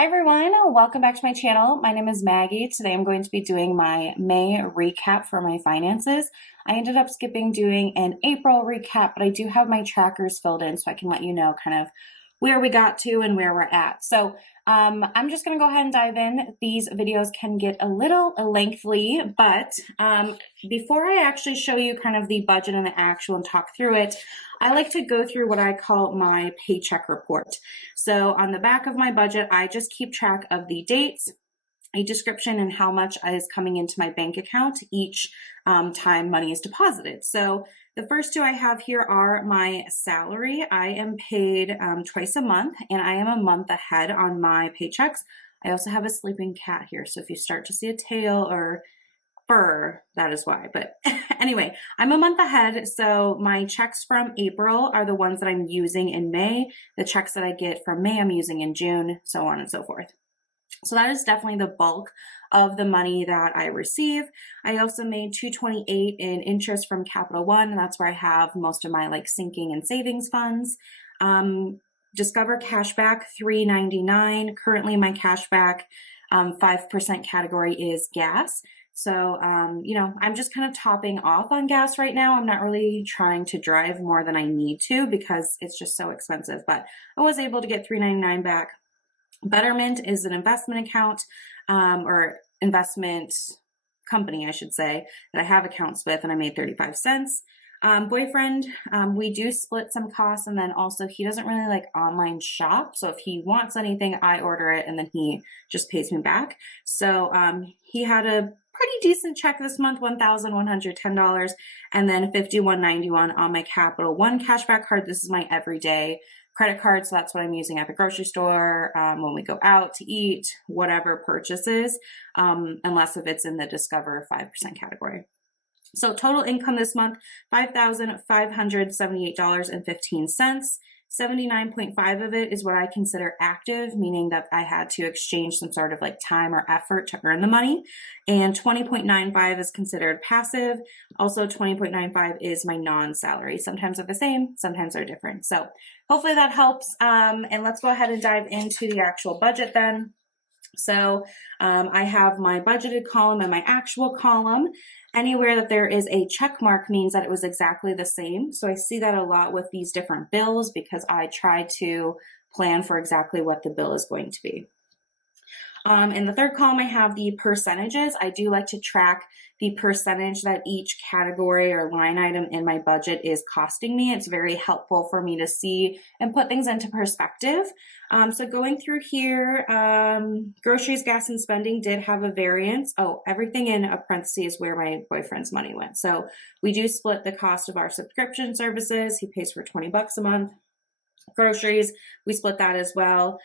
Hi everyone, welcome back to my channel. My name is Maggie. Today I'm going to be doing my May recap for my finances. I ended up skipping doing an April recap, but I do have my trackers filled in so I can let you know kind of where we got to and where we're at. So I'm just going to go ahead and dive in. These videos can get a little lengthy, but before I actually show you kind of the budget and the actual and talk through it, I like to go through what I call my paycheck report. So on the back of my budget, I just keep track of the dates, a description, and how much is coming into my bank account each time money is deposited. So the first two I have here are my salary. I am paid twice a month, and I am a month ahead on my paychecks. I also have a sleeping cat here, so if you start to see a tail or fur, that is why. But anyway, I'm a month ahead, so my checks from April are the ones that I'm using in May. The checks that I get from May, I'm using in June, so on and so forth. So that is definitely the bulk of the money that I receive. I also made $228 in interest from Capital One, and that's where I have most of my like sinking and savings funds. Discover cashback, $3.99. Currently, my cashback 5% category is gas. So, I'm just kind of topping off on gas right now. I'm not really trying to drive more than I need to because it's just so expensive, but I was able to get $3.99 back. Betterment is an investment account or investment company, I should say, that I have accounts with, and I made 35 cents. Boyfriend, we do split some costs, and then also he doesn't really like online shop. So if he wants anything, I order it and then he just pays me back. So he had a pretty decent check this month, $1,110, and then $51.91 on my Capital One cashback card. This is my everyday credit card, so that's what I'm using at the grocery store, when we go out to eat, whatever purchases, unless if it's in the Discover 5% category. So total income this month, $5,578.15. 79.5 of it is what I consider active, meaning that I had to exchange some sort of like time or effort to earn the money. And 20.95 is considered passive. Also 20.95 is my non-salary. Sometimes they're the same, sometimes they're different. So hopefully that helps. And let's go ahead and dive into the actual budget then. So I have my budgeted column and my actual column. Anywhere that there is a check mark means that it was exactly the same. So I see that a lot with these different bills because I try to plan for exactly what the bill is going to be. In the third column, I have the percentages. I do like to track the percentage that each category or line item in my budget is costing me. It's very helpful for me to see and put things into perspective. So going through here, groceries, gas, and spending did have a variance. Oh, everything in a parenthesis is where my boyfriend's money went. So we do split the cost of our subscription services. He pays for 20 bucks a month. Groceries, we split that as well.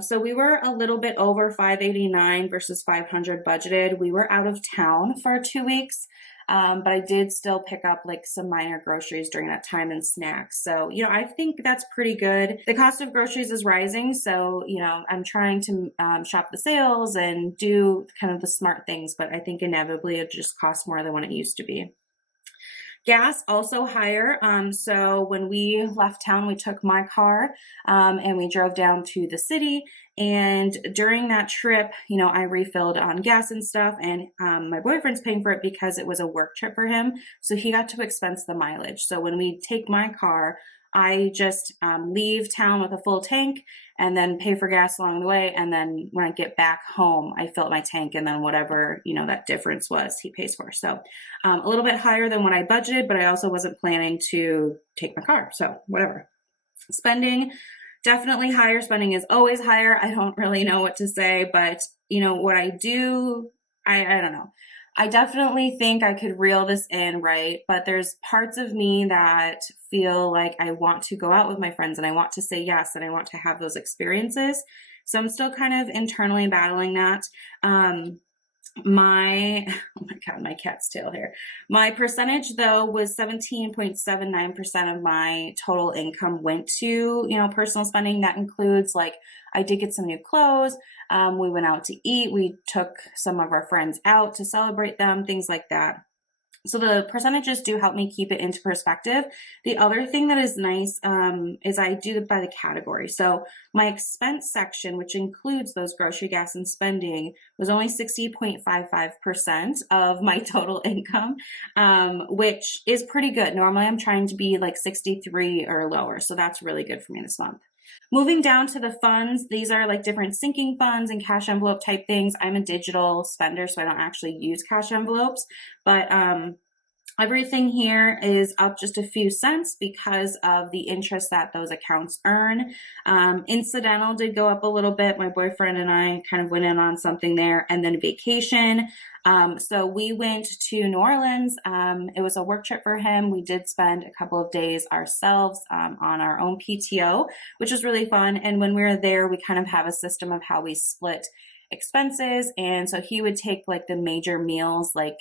So we were a little bit over 589 versus 500 budgeted. We were out of town for 2 weeks, but I did still pick up like some minor groceries during that time and snacks. So, I think that's pretty good. The cost of groceries is rising. So, I'm trying to shop the sales and do kind of the smart things, but I think inevitably it just costs more than what it used to be. Gas also higher. So when we left town, we took my car and we drove down to the city. And during that trip, I refilled on gas and stuff. And my boyfriend's paying for it because it was a work trip for him. So he got to expense the mileage. So when we take my car, I just leave town with a full tank and then pay for gas along the way. And then when I get back home, I fill up my tank, and then whatever, that difference was, he pays for. So a little bit higher than what I budgeted, but I also wasn't planning to take my car. So whatever. Spending, definitely higher. Spending is always higher. I don't really know what to say, but what I do, I don't know. I definitely think I could reel this in, right? But there's parts of me that feel like I want to go out with my friends and I want to say yes and I want to have those experiences. So I'm still kind of internally battling that. Oh my God, my cat's tail here. My percentage though was 17.79% of my total income went to, personal spending. That includes like, I did get some new clothes. We went out to eat. We took some of our friends out to celebrate them, things like that. So the percentages do help me keep it into perspective. The other thing that is nice is I do it by the category. So my expense section, which includes those grocery, gas, and spending, was only 60.55% of my total income, which is pretty good. Normally I'm trying to be like 63 or lower. So that's really good for me this month. Moving down to the funds, these are like different sinking funds and cash envelope type things. I'm a digital spender, so I don't actually use cash envelopes, but everything here is up just a few cents because of the interest that those accounts earn. Incidental did go up a little bit. My boyfriend and I kind of went in on something there. And then vacation. So we went to New Orleans. It was a work trip for him. We did spend a couple of days ourselves on our own PTO, which was really fun. And when we were there, we kind of have a system of how we split expenses. And so he would take like the major meals, like,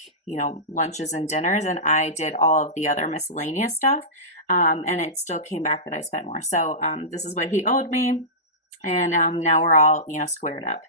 lunches and dinners, and I did all of the other miscellaneous stuff. And it still came back that I spent more. So this is what he owed me. And now we're all, squared up.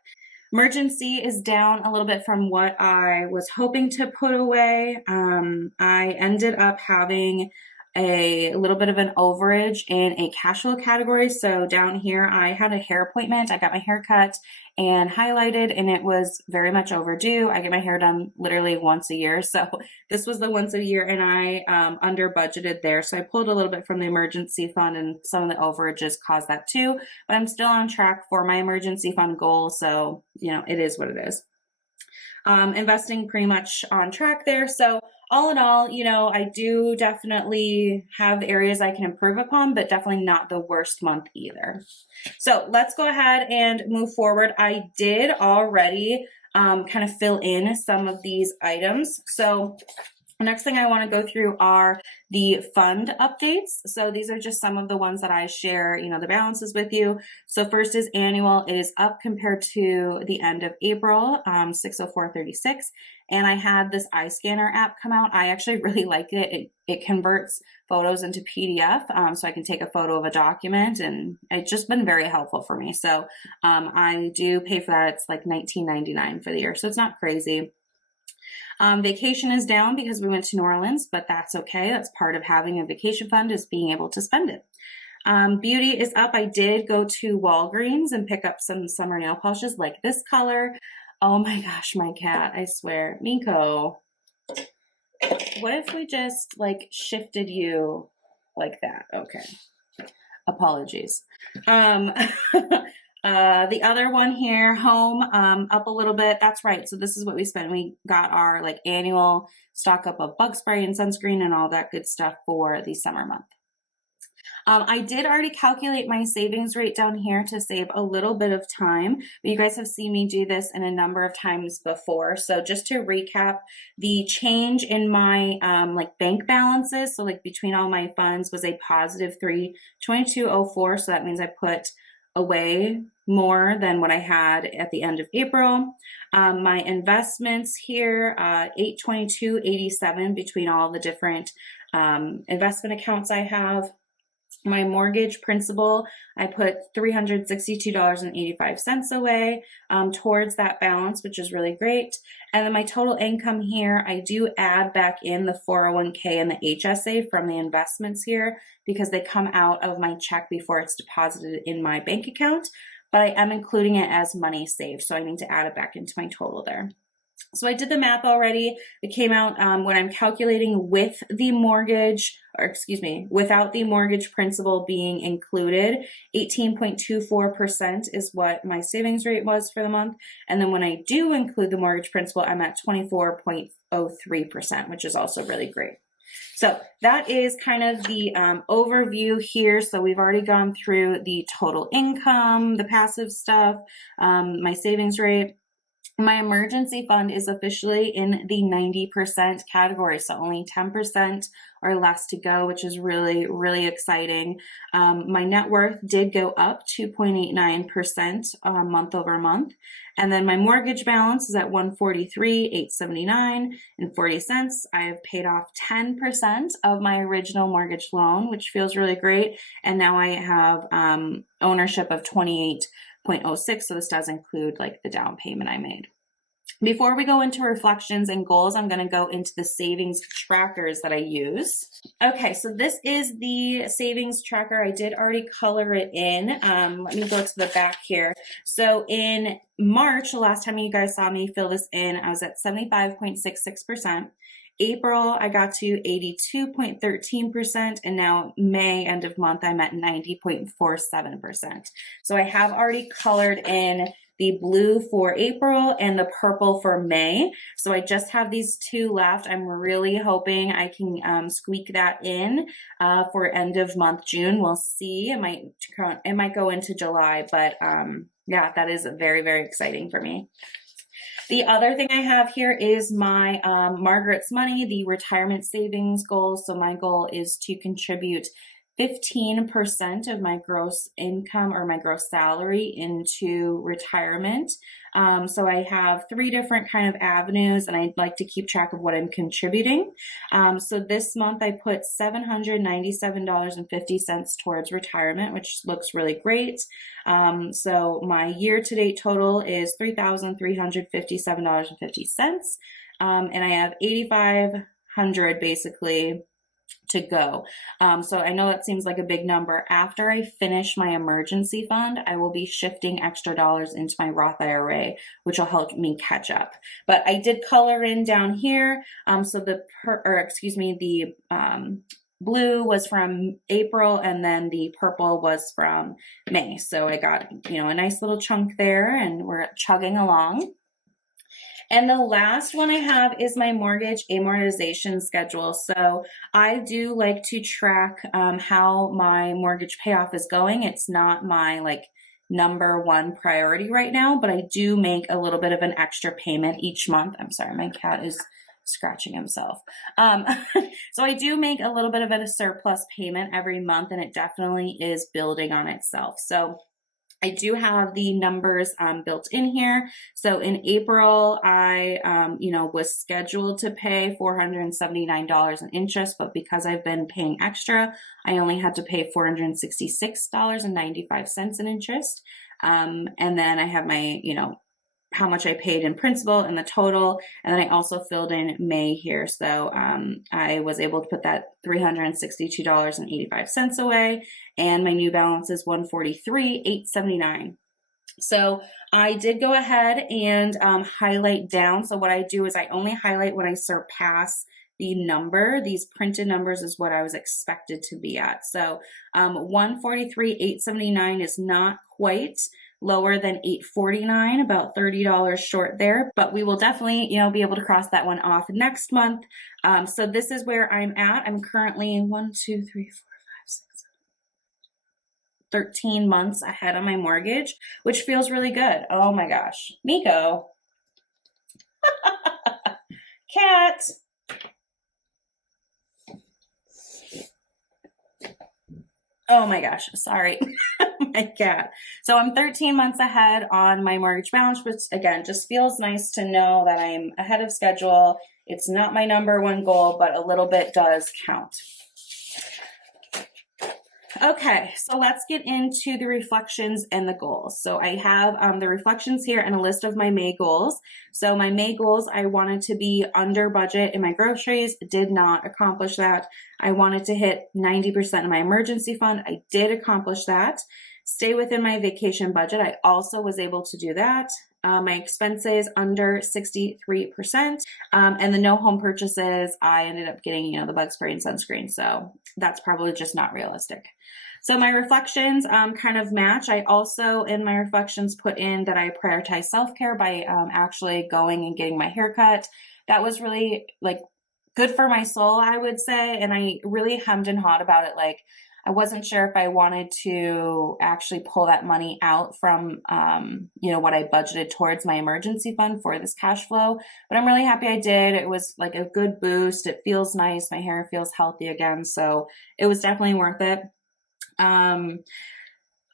Emergency is down a little bit from what I was hoping to put away. I ended up having a little bit of an overage in a cash flow category. So down here, I had a hair appointment. I got my hair cut and highlighted, and it was very much overdue. I get my hair done literally once a year. So this was the once a year, and I under budgeted there. So I pulled a little bit from the emergency fund, and some of the overages caused that too. But I'm still on track for my emergency fund goal. So, it is what it is. Investing pretty much on track there. So all in all, I do definitely have areas I can improve upon, but definitely not the worst month either. So let's go ahead and move forward. I did already kind of fill in some of these items. So the next thing I want to go through are the fund updates. So these are just some of the ones that I share, the balances with you. So first is annual. It is up compared to the end of April, 604.36. And I had this eye scanner app come out. I actually really like it. It converts photos into PDF, so I can take a photo of a document, and it's just been very helpful for me. So I do pay for that. It's like $19.99 for the year, so it's not crazy. Vacation is down because we went to New Orleans, but that's okay. That's part of having a vacation fund, is being able to spend it. Beauty is up. I did go to Walgreens and pick up some summer nail polishes like this color. Oh my gosh, my cat, I swear. Miko, what if we just like shifted you like that? Okay. Apologies. The other one here, home, up a little bit. That's right. So this is what we spent. We got our like annual stock up of bug spray and sunscreen and all that good stuff for the summer month. I did already calculate my savings rate down here to save a little bit of time, but you guys have seen me do this in a number of times before. So just to recap, the change in my like bank balances, so like between all my funds, was a positive $322.04. So that means I put away more than what I had at the end of April. My investments here, $822.87 between all the different investment accounts I have. My mortgage principal, I put $362.85 away towards that balance, which is really great. And then my total income here, I do add back in the 401k and the HSA from the investments here because they come out of my check before it's deposited in my bank account, but I am including it as money saved. So I need to add it back into my total there. So I did the math already. It came out when I'm calculating with the mortgage, or excuse me, without the mortgage principal being included, 18.24% is what my savings rate was for the month. And then when I do include the mortgage principal, I'm at 24.03%, which is also really great. So that is kind of the overview here. So we've already gone through the total income, the passive stuff, my savings rate. My emergency fund is officially in the 90% category, so only 10% or less to go, which is really, really exciting. My net worth did go up 2.89% month over month. And then my mortgage balance is at $143,879.40. I have paid off 10% of my original mortgage loan, which feels really great. And now I have ownership of 28.06, so this does include like the down payment I made. Before we go into reflections and goals, I'm going to go into the savings trackers that I use. Okay, so this is the savings tracker. I did already color it in. Let me go to the back here. So in March, the last time you guys saw me fill this in, I was at 75.66%. April, I got to 82.13%, and now May, end of month, I'm at 90.47%. So I have already colored in the blue for April and the purple for May. So I just have these two left. I'm really hoping I can squeak that in for end of month June. We'll see. It might go into July, but yeah, that is very, very exciting for me. The other thing I have here is my Margaret's Money, the retirement savings goal. So my goal is to contribute 15% of my gross income or my gross salary into retirement. So I have 3 different kind of avenues, and I'd like to keep track of what I'm contributing. So this month I put $797.50 towards retirement, which looks really great. So my year-to-date total is $3,357.50. And I have $8,500 basically to go. So I know that seems like a big number. After I finish my emergency fund, I will be shifting extra dollars into my Roth IRA, which will help me catch up. But I did color in down here. So the blue was from April, and then the purple was from May. So I got, a nice little chunk there, and we're chugging along. And the last one I have is my mortgage amortization schedule. So I do like to track how my mortgage payoff is going. It's not my number one priority right now, but I do make a little bit of an extra payment each month. I'm sorry, my cat is scratching himself. So I do make a little bit of a surplus payment every month, and it definitely is building on itself. So I do have the numbers built in here. So in April, I, was scheduled to pay $479 in interest, but because I've been paying extra, I only had to pay $466.95 in interest. And then I have my, how much I paid in principal and the total. And then I also filled in May here. So I was able to put that $362.85 away, and my new balance is $143,879. So I did go ahead and highlight down. So what I do is I only highlight when I surpass the number. These printed numbers is what I was expected to be at. So $143,879 is not quite lower than $849, about $30 short there, but we will definitely, be able to cross that one off next month. So this is where I'm at. I'm currently 13 months ahead on my mortgage, which feels really good. Oh my gosh. Miko. Cat. Oh my gosh, sorry, my cat. So I'm 13 months ahead on my mortgage balance, which again, just feels nice to know that I'm ahead of schedule. It's not my number one goal, but a little bit does count. Okay, so let's get into the reflections and the goals. So I have the reflections here and a list of my May goals. So my May goals, I wanted to be under budget in my groceries, did not accomplish that. I wanted to hit 90% of my emergency fund. I did accomplish that. Stay within my vacation budget. I also was able to do that. My expenses under 63%. And the no home purchases, I ended up getting, the bug spray and sunscreen. So that's probably just not realistic. So my reflections kind of match. I also, in my reflections, put in that I prioritize self-care by actually going and getting my hair cut. That was really good for my soul, I would say. And I really hemmed and hawed about it. I wasn't sure if I wanted to actually pull that money out from, what I budgeted towards my emergency fund for this cash flow, but I'm really happy I did. It was like a good boost. It feels nice. My hair feels healthy again. So it was definitely worth it.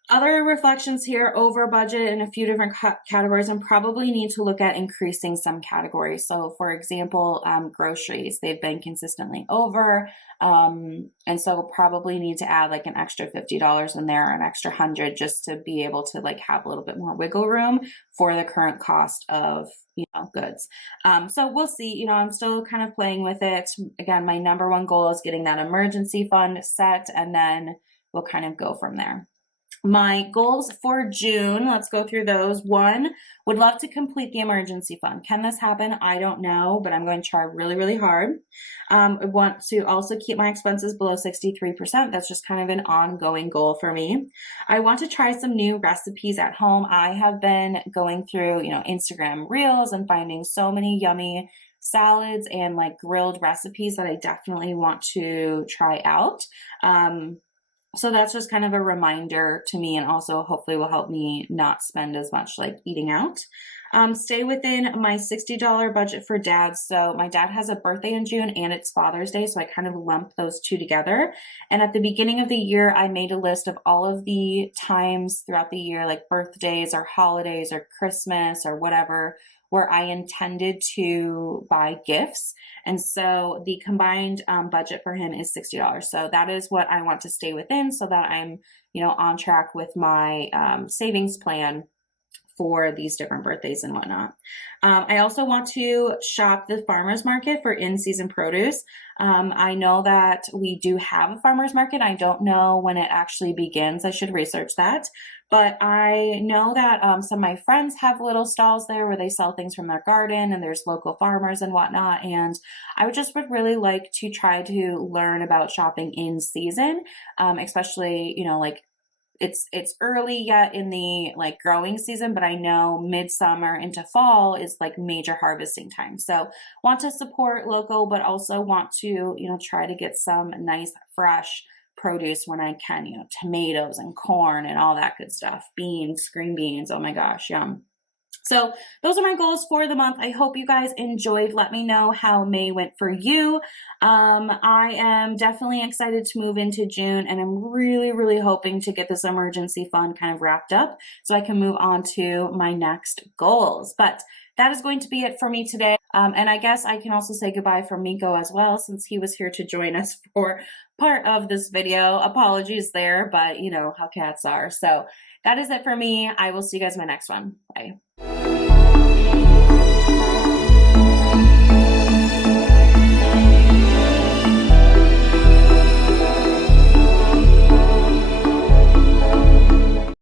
Other reflections here, over budget in a few different categories, and probably need to look at increasing some categories. So for example, groceries, they've been consistently over. And so probably need to add like an extra $50 in there, an extra 100, just to be able to like have a little bit more wiggle room for the current cost of, goods. So we'll see, I'm still kind of playing with it. Again, my number one goal is getting that emergency fund set, and then we'll kind of go from there. My goals for June, let's go through those. One, would love to complete the emergency fund. Can this happen? I don't know, but I'm going to try really, really hard. I want to also keep my expenses below 63%. That's just kind of an ongoing goal for me. I want to try some new recipes at home. I have been going through, Instagram Reels and finding so many yummy salads and like grilled recipes that I definitely want to try out. So that's just kind of a reminder to me, and also hopefully will help me not spend as much like eating out. Stay within my $60 budget for dads. So my dad has a birthday in June and it's Father's Day, so I kind of lump those two together. And at the beginning of the year, I made a list of all of the times throughout the year, like birthdays or holidays or Christmas or whatever, where I intended to buy gifts. And so the combined budget for him is $60. So that is what I want to stay within, so that I'm, on track with my savings plan for these different birthdays and whatnot. I also want to shop the farmer's market for in-season produce. I know that we do have a farmer's market. I don't know when it actually begins. I should research that. But I know that some of my friends have little stalls there where they sell things from their garden, and there's local farmers and whatnot. And I would really like to try to learn about shopping in season, especially, like it's early yet in the like growing season, but I know midsummer into fall is like major harvesting time. So want to support local, but also want to, try to get some nice fresh produce when I can, tomatoes and corn and all that good stuff. Beans, green beans. Oh my gosh, yum. So those are my goals for the month. I hope you guys enjoyed. Let me know how May went for you. I am definitely excited to move into June, and I'm really, really hoping to get this emergency fund kind of wrapped up so I can move on to my next goals. But that is going to be it for me today. And I guess I can also say goodbye from Miko as well, since he was here to join us for part of this video. Apologies there, but you know how cats are. So that is it for me. I will see you guys in my next one. Bye.